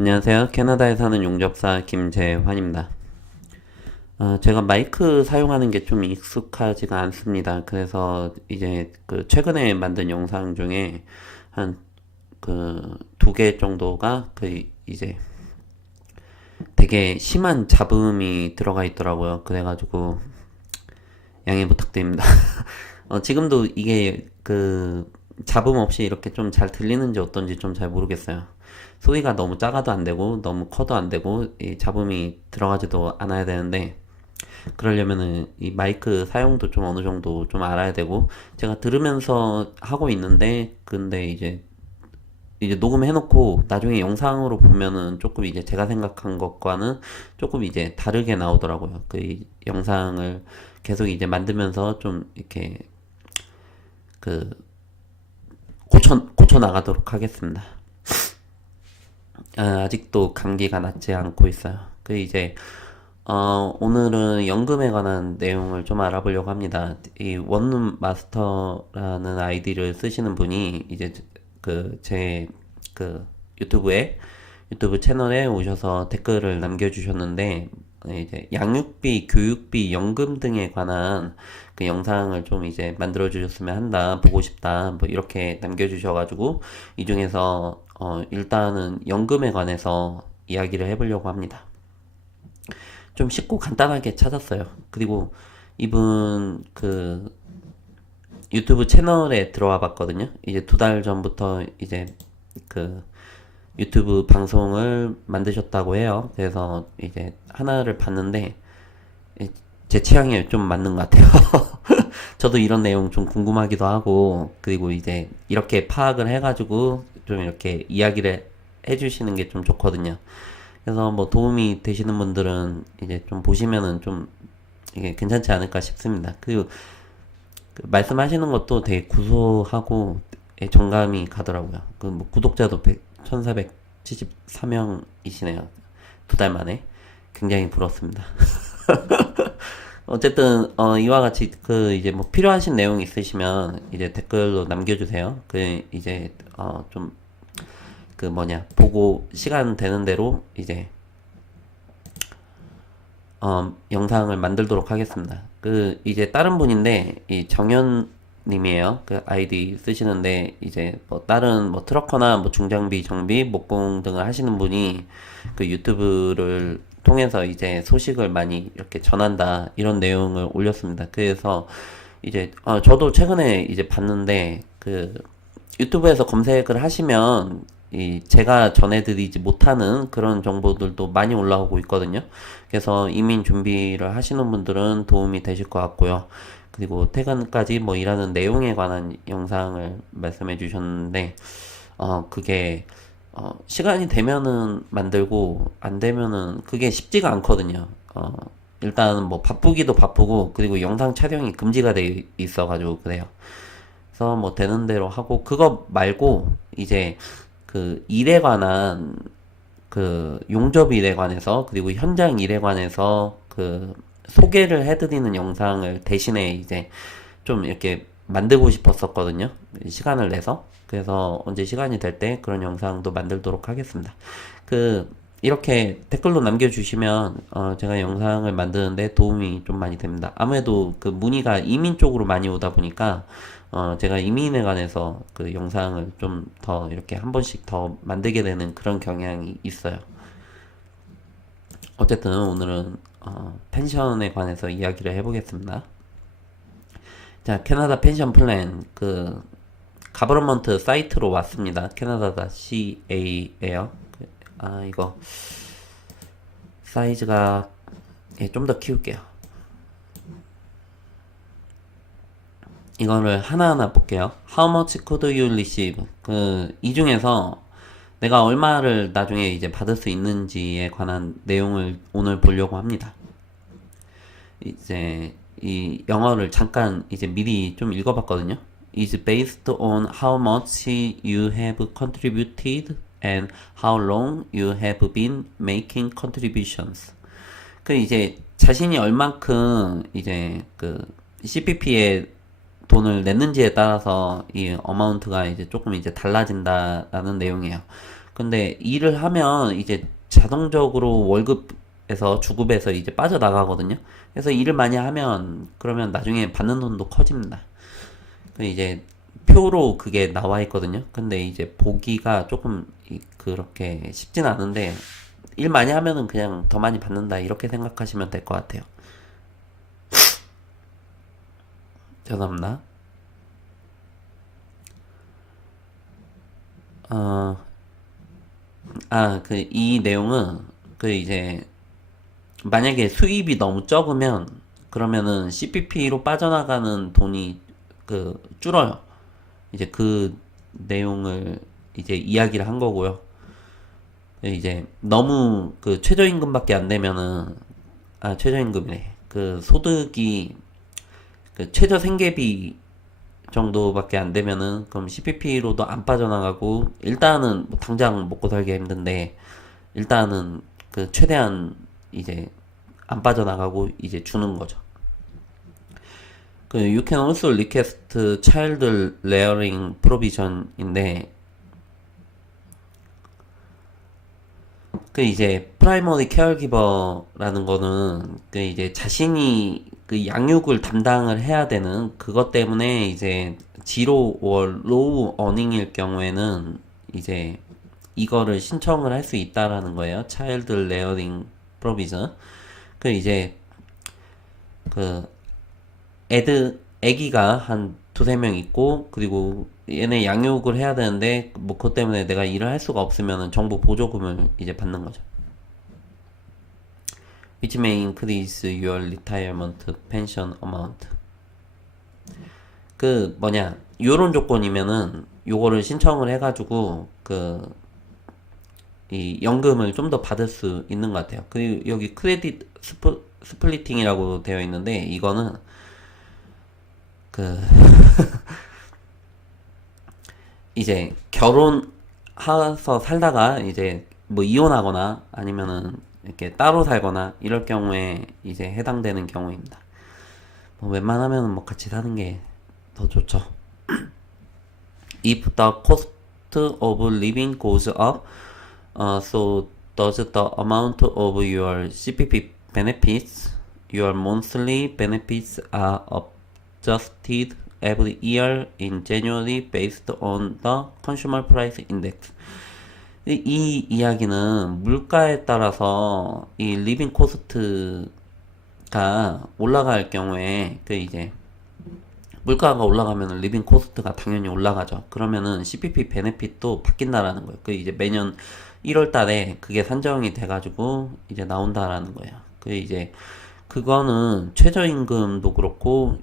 안녕하세요. 캐나다에 사는 용접사 김재환입니다. 제가 마이크 사용하는 게 좀 익숙하지가 않습니다. 그래서 이제 그 최근에 만든 영상 중에 한 그 두 개 정도가 그 이제 되게 심한 잡음이 들어가 있더라고요. 그래가지고 양해 부탁드립니다. 지금도 이게 그 잡음 없이 이렇게 좀 잘 들리는지 어떤지 좀 잘 모르겠어요. 소리가 너무 작아도 안 되고 너무 커도 안 되고 이 잡음이 들어가지도 않아야 되는데 그러려면은 이 마이크 사용도 좀 어느 정도 좀 알아야 되고 제가 들으면서 하고 있는데 근데 이제 녹음해놓고 나중에 영상으로 보면은 조금 이제 제가 생각한 것과는 조금 이제 다르게 나오더라고요. 그 영상을 계속 이제 만들면서 좀 이렇게 그 고쳐 나가도록 하겠습니다. 아직도 감기가 낫지 않고 있어요. 그 이제 오늘은 연금에 관한 내용을 좀 알아보려고 합니다. 이 원룸 마스터라는 아이디를 쓰시는 분이 이제 제 그 유튜브 채널에 오셔서 댓글을 남겨주셨는데 이제 양육비, 교육비, 연금 등에 관한 그 영상을 좀 이제 만들어 주셨으면 한다, 보고 싶다, 뭐 이렇게 남겨주셔가지고 이 중에서 일단은 연금에 관해서 이야기를 해보려고 합니다. 좀 쉽고 간단하게 찾았어요. 그리고 이분 그 유튜브 채널에 들어와 봤거든요. 이제 두 달 전부터 이제 그 유튜브 방송을 만드셨다고 해요. 그래서 이제 하나를 봤는데 제 취향에 좀 맞는 것 같아요. 저도 이런 내용 좀 궁금하기도 하고 그리고 이제 이렇게 파악을 해가지고 좀 이렇게 이야기를 해주시는 게 좀 좋거든요. 그래서 뭐 도움이 되시는 분들은 이제 좀 보시면은 좀 이게 괜찮지 않을까 싶습니다. 그 말씀하시는 것도 되게 구수하고 정감이 가더라고요. 그 뭐 구독자도 1474명이시네요. 두 달 만에. 굉장히 부럽습니다. 어쨌든 이와 같이 그 이제 뭐 필요하신 내용 있으시면 이제 댓글로 남겨주세요. 그 이제 좀 그 뭐냐 보고 시간 되는 대로 이제 영상을 만들도록 하겠습니다. 그, 이제 다른 분인데, 이 정현님이에요. 그 아이디 쓰시는데, 이제 뭐 다른 뭐 트럭커나 뭐 중장비, 정비, 목공 등을 하시는 분이 그 유튜브를 통해서 이제 소식을 많이 이렇게 전한다, 이런 내용을 올렸습니다. 그래서 이제, 저도 최근에 이제 봤는데, 그 유튜브에서 검색을 하시면 이 제가 전해드리지 못하는 그런 정보들도 많이 올라오고 있거든요. 그래서 이민 준비를 하시는 분들은 도움이 되실 것 같고요. 그리고 퇴근까지 뭐 일하는 내용에 관한 영상을 말씀해 주셨는데, 그게, 시간이 되면은 만들고, 안 되면은 그게 쉽지가 않거든요. 일단 뭐 바쁘기도 바쁘고, 그리고 영상 촬영이 금지가 돼 있어가지고 그래요. 그래서 뭐 되는 대로 하고, 그거 말고, 이제 그 일에 관한 그 용접 일에 관해서 그리고 현장 일에 관해서 그 소개를 해드리는 영상을 대신에 이제 좀 이렇게 만들고 싶었었거든요. 시간을 내서. 그래서 언제 시간이 될 때 그런 영상도 만들도록 하겠습니다. 그 이렇게 댓글로 남겨주시면 제가 영상을 만드는데 도움이 좀 많이 됩니다. 아무래도 그 문의가 이민 쪽으로 많이 오다 보니까 제가 이민에 관해서 그 영상을 좀 더 이렇게 한 번씩 더 만들게 되는 그런 경향이 있어요. 어쨌든 오늘은 펜션에 관해서 이야기를 해보겠습니다. 자, 캐나다 펜션 플랜 그 가버먼트 사이트로 왔습니다. 캐나다.ca예요. 이거 사이즈가 좀 더 키울게요. 이거를 하나하나 볼게요. How much could you receive? 이 중에서 내가 얼마를 나중에 이제 받을 수 있는지에 관한 내용을 오늘 보려고 합니다. 이제 이 영어를 잠깐 이제 미리 좀 읽어봤거든요. is based on how much you have contributed and how long you have been making contributions. 그 이제 자신이 얼만큼 이제 그 CPP에 돈을 냈는지에 따라서 이 어마운트가 이제 조금 이제 달라진다라는 내용이에요. 근데 일을 하면 이제 자동적으로 월급에서 주급에서 이제 빠져나가거든요. 그래서 일을 많이 하면 그러면 나중에 받는 돈도 커집니다. 그 이제 표로 그게 나와 있거든요. 근데 이제 보기가 조금 그렇게 쉽진 않은데 일 많이 하면은 그냥 더 많이 받는다 이렇게 생각하시면 될 것 같아요. 죄송합니다. 어, 이 내용은 이제 만약에 수입이 너무 적으면 그러면은 CPP로 빠져나가는 돈이 줄어요. 이제 그 내용을 이제 이야기를 한 거고요. 이제 너무 최저임금밖에 안 되면은 최저임금이네. 소득이 최저 생계비 정도밖에 안 되면은 그럼 CPP로도 안 빠져나가고 일단은 뭐 당장 먹고 살기 힘든데 일단은 최대한 이제 안 빠져나가고 이제 주는 거죠. You can also request child rearing provision인데 이제 프라이머리 케어기버라는 거는 이제 자신이 양육을 담당을 해야 되는 그것 때문에 이제 지로 월 로우 어닝일 경우에는 이제 이거를 신청을 할 수 있다라는 거예요. 차일드 레어링 프로비전. 이제 그 애기가 한 두세 명 있고 그리고 얘네 양육을 해야 되는데 뭐 그것 때문에 내가 일을 할 수가 없으면 정부 보조금을 이제 받는 거죠. Which may increase your retirement pension amount. 요런 조건이면은 요거를 신청을 해가지고 이 연금을 좀 더 받을 수 있는 것 같아요. 그리고 여기 크레딧 스플리팅이라고 되어 있는데 이거는 이제 결혼해서 살다가 이제 뭐 이혼하거나 아니면은 이렇게 따로 살거나 이럴 경우에 이제 해당되는 경우입니다. 뭐 웬만하면 뭐 같이 사는 게 더 좋죠. If the cost of living goes up, so does the amount of your CPP benefits. Your monthly benefits are adjusted every year in January based on the Consumer Price Index. 이 이야기는 물가에 따라서 이 리빙 코스트가 올라갈 경우에 이제 물가가 올라가면 리빙 코스트가 당연히 올라가죠. 그러면은 CPP 베네핏도 바뀐다라는 거예요. 이제 매년 1월 달에 그게 산정이 돼가지고 이제 나온다라는 거예요. 이제 그거는 최저임금도 그렇고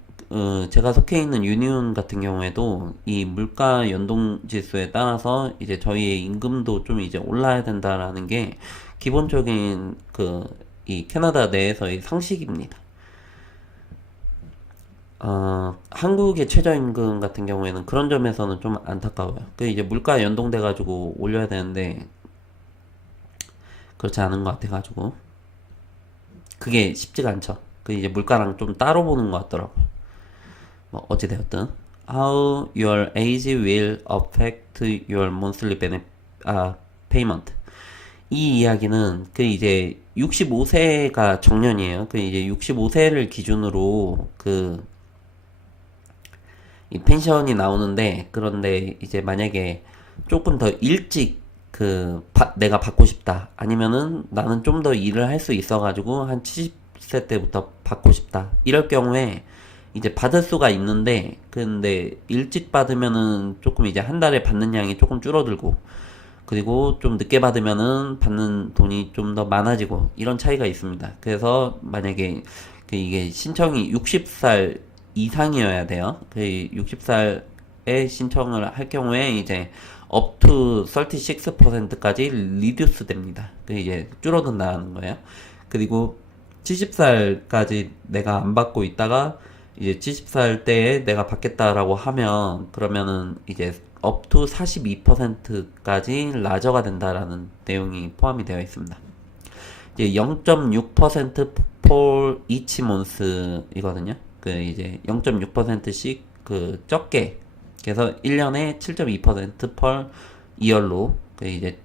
제가 속해 있는 유니온 같은 경우에도 이 물가 연동 지수에 따라서 이제 저희의 임금도 좀 이제 올라야 된다라는 게 기본적인 이 캐나다 내에서의 상식입니다. 한국의 최저임금 같은 경우에는 그런 점에서는 좀 안타까워요. 이제 물가에 연동돼가지고 올려야 되는데 그렇지 않은 것 같아가지고 그게 쉽지가 않죠. 이제 물가랑 좀 따로 보는 것 같더라고요. 뭐 어찌되었든 How your age will affect your monthly payment. 이 이야기는 이제 65세가 정년이에요. 이제 65세를 기준으로 이 펜션이 나오는데 그런데 이제 만약에 조금 더 일찍 내가 받고 싶다 아니면은 나는 좀 더 일을 할 수 있어가지고 한 70세 때부터 받고 싶다 이럴 경우에 이제 받을 수가 있는데 근데 일찍 받으면은 조금 이제 한 달에 받는 양이 조금 줄어들고 그리고 좀 늦게 받으면은 받는 돈이 좀 더 많아지고 이런 차이가 있습니다. 그래서 만약에 이게 신청이 60살 이상이어야 돼요. 60살에 신청을 할 경우에 이제 up to 36%까지 리듀스 됩니다. 이제 줄어든다는 거예요. 그리고 70살까지 내가 안 받고 있다가 이제 70살 때에 내가 받겠다라고 하면 그러면은 이제 up to 42%까지 라저가 된다라는 내용이 포함이 되어 있습니다. 이제 0.6% for each month 이거든요. 이제 0.6%씩 적게 그래서 1년에 7.2% per year로 이제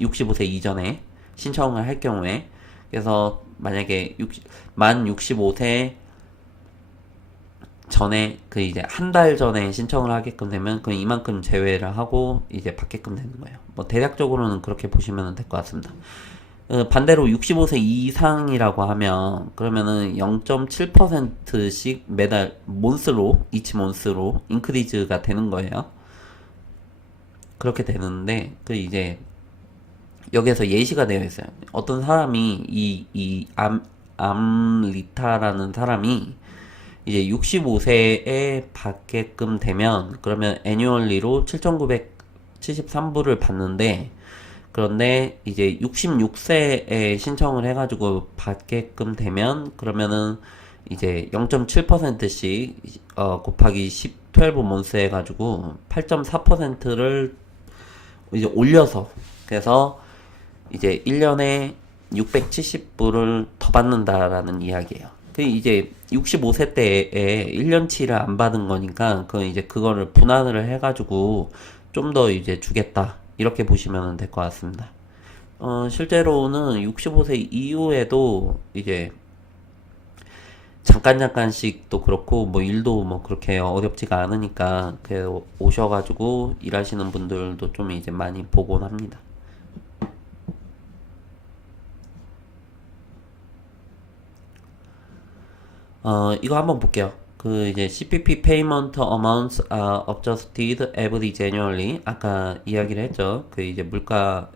65세 이전에 신청을 할 경우에. 그래서 만약에 만 65세 전에 그 이제 한 달 전에 신청을 하게끔 되면 그 이만큼 제외를 하고 이제 받게끔 되는 거예요. 뭐 대략적으로는 그렇게 보시면 될 것 같습니다. 반대로 65세 이상이라고 하면 그러면은 0.7%씩 매달 몬스로 이치 몬스로 인크리즈가 되는 거예요. 그렇게 되는데 그 이제 여기에서 예시가 되어 있어요. 어떤 사람이 암리타라는 사람이 이제 65세에 받게끔 되면 그러면 애뉴얼리로 7,973불을 받는데, 그런데 이제 66세에 신청을 해가지고 받게끔 되면 그러면은 이제 0.7%씩 곱하기 12 months 해가지고 8.4%를 이제 올려서, 그래서 이제 1년에 670불을 더 받는다라는 이야기예요. 그 이제 65세 때에 1년치를 안 받은 거니까 그 이제 그거를 분할을 해가지고 좀 더 이제 주겠다, 이렇게 보시면 될 것 같습니다. 실제로는 65세 이후에도 이제 잠깐씩 또 그렇고 뭐 일도 뭐 그렇게 어렵지가 않으니까 그 오셔가지고 일하시는 분들도 좀 이제 많이 보곤 합니다. 이거 한번 볼게요. 그 이제 CPP payment amounts are adjusted every January. 아까 이야기를 했죠. 그 이제 물가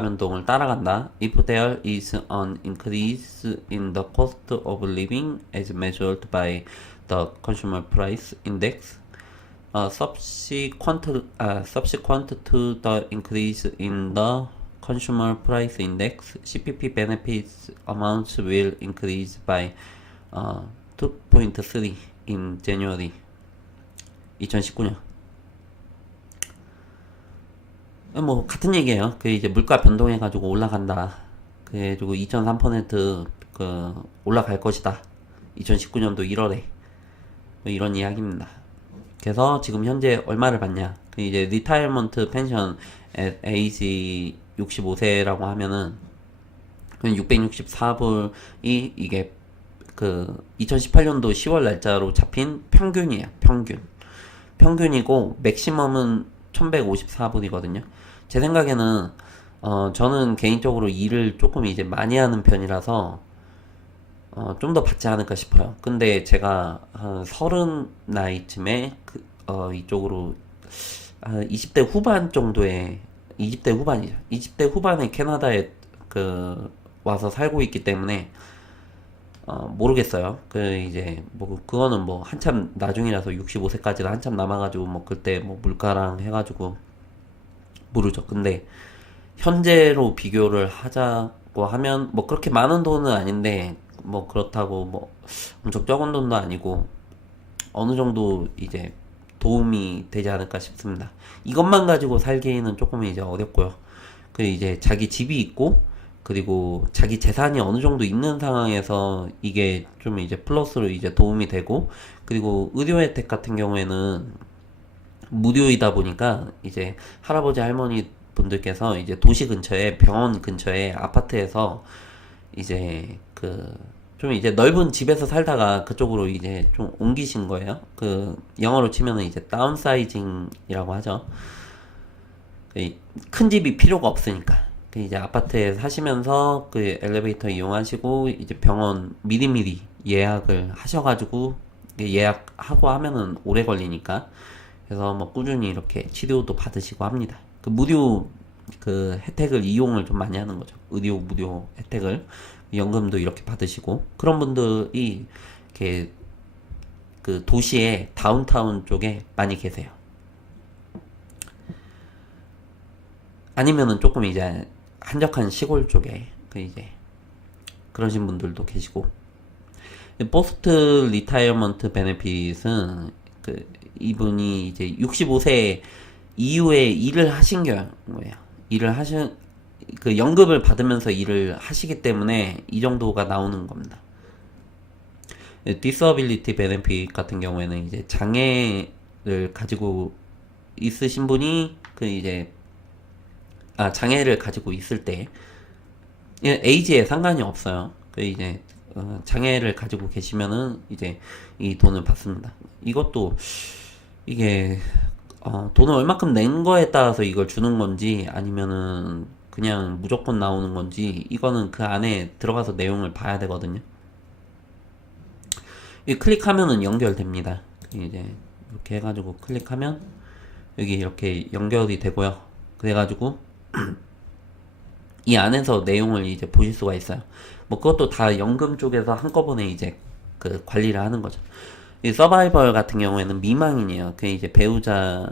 변동을 따라간다. If there is an increase in the cost of living as measured by the consumer price index, subsequent to the increase in the consumer price index, CPP benefits amounts will increase by 2.3 in January 2019년. 뭐 같은 얘기예요. 그 이제 물가 변동해 가지고 올라간다. 그래가지고 2.3% 올라갈 것이다. 2019년도 1월에 뭐 이런 이야기입니다. 그래서 지금 현재 얼마를 받냐? 그 이제 리타이어먼트 펜션 at age 65세라고 하면은 664불이 이게 그 2018년도 10월 날짜로 잡힌 평균이에요. 평균이고 맥시멈은 1154불이거든요. 제 생각에는 저는 개인적으로 일을 조금 이제 많이 하는 편이라서 좀 더 받지 않을까 싶어요. 근데 제가 한 30 나이쯤에 이쪽으로 20대 후반 정도에 20대 후반이죠. 20대 후반에 캐나다에 와서 살고 있기 때문에 모르겠어요. 이제, 그거는 한참 나중이라서 65세까지는 한참 남아가지고, 그때 물가랑 해가지고, 모르죠. 근데, 현재로 비교를 하자고 하면, 그렇게 많은 돈은 아닌데, 그렇다고, 엄청 적은 돈도 아니고, 어느 정도 이제, 도움이 되지 않을까 싶습니다. 이것만 가지고 살기는 조금 이제 어렵고요. 이제, 자기 집이 있고, 그리고 자기 재산이 어느 정도 있는 상황에서 이게 좀 이제 플러스로 이제 도움이 되고, 그리고 의료 혜택 같은 경우에는 무료이다 보니까 이제 할아버지 할머니 분들께서 이제 도시 근처에 병원 근처에 아파트에서 이제 좀 이제 넓은 집에서 살다가 그쪽으로 이제 좀 옮기신 거예요. 영어로 치면은 이제 다운사이징이라고 하죠. 큰 집이 필요가 없으니까. 이제 아파트에 사시면서 엘리베이터 이용하시고 이제 병원 미리미리 예약을 하셔가지고 예약하고 하면은 오래 걸리니까, 그래서 꾸준히 이렇게 치료도 받으시고 합니다. 무료 혜택을 이용을 좀 많이 하는 거죠. 의료 무료 혜택을, 연금도 이렇게 받으시고, 그런 분들이 이렇게 도시의 다운타운 쪽에 많이 계세요. 아니면은 조금 이제 한적한 시골 쪽에 이제 그러신 분들도 계시고, 포스트 리타이어먼트 베네핏은 이분이 이제 65세 이후에 일을 하신 거예요. 연금을 받으면서 일을 하시기 때문에 이 정도가 나오는 겁니다. 디서빌리티 베네핏 같은 경우에는 이제 장애를 가지고 있으신 분이 이제 장애를 가지고 있을 때, 에이지에 상관이 없어요. 그 이제 장애를 가지고 계시면은 이제 이 돈을 받습니다. 이것도 이게 돈을 얼마큼 낸 거에 따라서 이걸 주는 건지 아니면은 그냥 무조건 나오는 건지 이거는 그 안에 들어가서 내용을 봐야 되거든요. 이 클릭하면은 연결됩니다. 이제 이렇게 해가지고 클릭하면 여기 이렇게 연결이 되고요. 그래가지고 이 안에서 내용을 이제 보실 수가 있어요. 뭐 그것도 다 연금 쪽에서 한꺼번에 이제 그 관리를 하는 거죠. 이 서바이벌 같은 경우에는 미망인이에요. 그 이제 배우자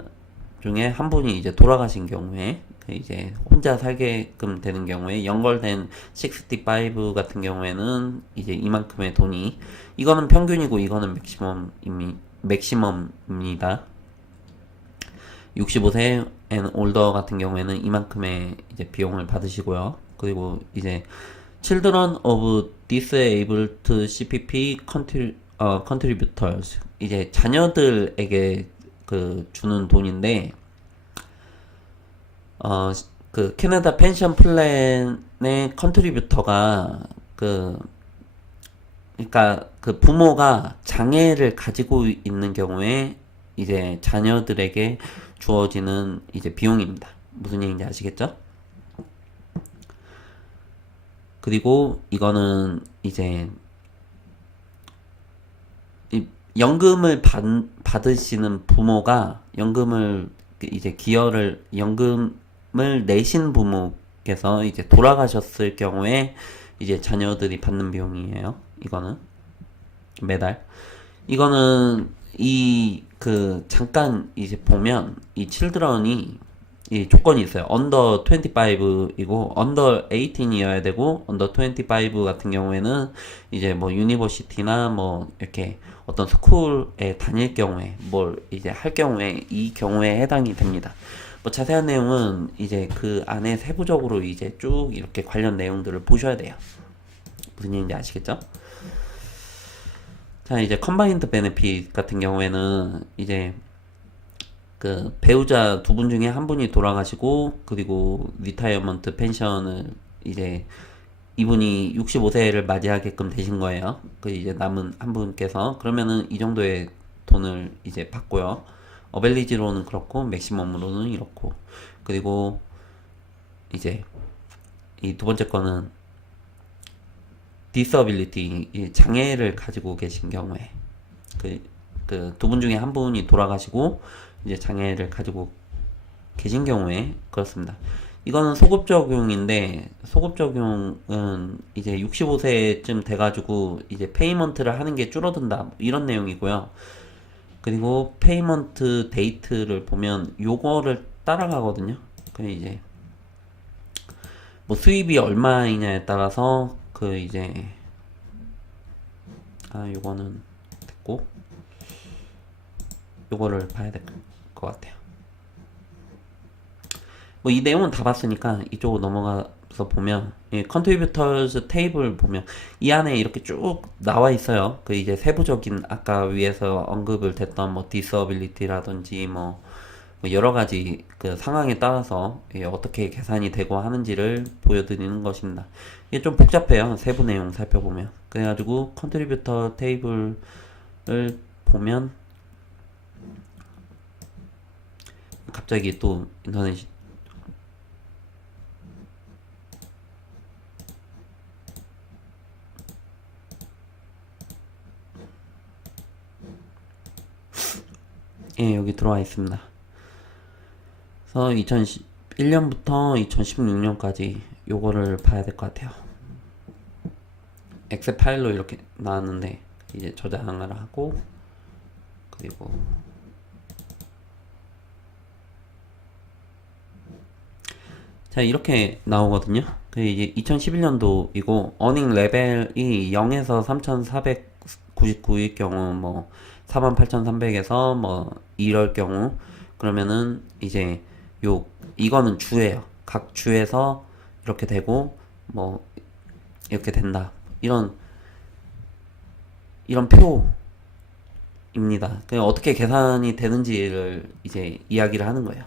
중에 한 분이 이제 돌아가신 경우에 그 이제 혼자 살게끔 되는 경우에 연결된 65 같은 경우에는 이제 이만큼의 돈이, 이거는 평균이고 이거는 맥시멈입니다. 65세 앤 올더 같은 경우에는 이만큼의 이제 비용을 받으시고요. 그리고 이제 Children of Disabled CPP Contributors, 이제 자녀들에게 그 주는 돈인데, 그 캐나다 펜션 플랜의 컨트리뷰터가 그러니까 그 부모가 장애를 가지고 있는 경우에 이제 자녀들에게 주어지는 이제 비용입니다. 무슨 얘기인지 아시겠죠? 그리고 이거는 이제 연금을 받으시는 부모가 연금을 이제 연금을 내신 부모께서 이제 돌아가셨을 경우에 이제 자녀들이 받는 비용이에요. 이거는 매달. 이거는 잠깐 이제 보면 이 칠드런이 이 조건이 있어요. 언더 25이고 언더 18이어야 되고 언더 25 같은 경우에는 이제 뭐 유니버시티나 뭐 이렇게 어떤 스쿨에 다닐 경우에 뭘 이제 할 경우에 이 경우에 해당이 됩니다. 뭐 자세한 내용은 이제 그 안에 세부적으로 이제 쭉 이렇게 관련 내용들을 보셔야 돼요. 무슨 얘기인지 아시겠죠? 자, 이제 컨바인드 베네핏 같은 경우에는 이제 그 배우자 두 분 중에 한 분이 돌아가시고 그리고 리타이어먼트 펜션을 이제 이분이 65세를 맞이하게끔 되신 거예요. 그 이제 남은 한 분께서 그러면은 이 정도의 돈을 이제 받고요. 어벨리지로는 그렇고 맥시멈으로는 이렇고, 그리고 이제 이 두 번째 거는 디서빌리티, 장애를 가지고 계신 경우에 그 두 분 중에 한 분이 돌아가시고 이제 장애를 가지고 계신 경우에 그렇습니다. 이거는 소급 적용인데, 소급 적용은 이제 65세쯤 돼가지고 이제 페이먼트를 하는 게 줄어든다 이런 내용이고요. 그리고 페이먼트 데이트를 보면 요거를 따라가거든요. 그 이제 뭐 수입이 얼마이냐에 따라서 그 이제 요거는 됐고 요거를 봐야 될 것 같아요. 뭐 이 내용은 다 봤으니까 이쪽으로 넘어가서 보면 컨트리뷰터스 테이블 보면 이 안에 이렇게 쭉 나와 있어요. 그 이제 세부적인 아까 위에서 언급을 됐던 뭐 디서빌리티라든지 뭐 여러 가지 그 상황에 따라서 어떻게 계산이 되고 하는지를 보여드리는 것입니다. 이게 좀 복잡해요. 세부 내용 살펴보면. 그래가지고 컨트리뷰터 테이블을 보면 갑자기 또 인터넷이 여기 들어와 있습니다. 그래서 2011년부터 2016년까지 요거를 봐야 될 것 같아요. 엑셀 파일로 이렇게 나왔는데 이제 저장을 하고, 그리고 자 이렇게 나오거든요. 그 이제 2011년도이고 어닝 레벨이 0에서 3,499일 경우 뭐 48,300에서 뭐 이럴 경우 그러면은 이제 이거는 주예요. 각 주에서 이렇게 되고 뭐 이렇게 된다. 이런 표입니다. 어떻게 계산이 되는지를 이제 이야기를 하는 거예요.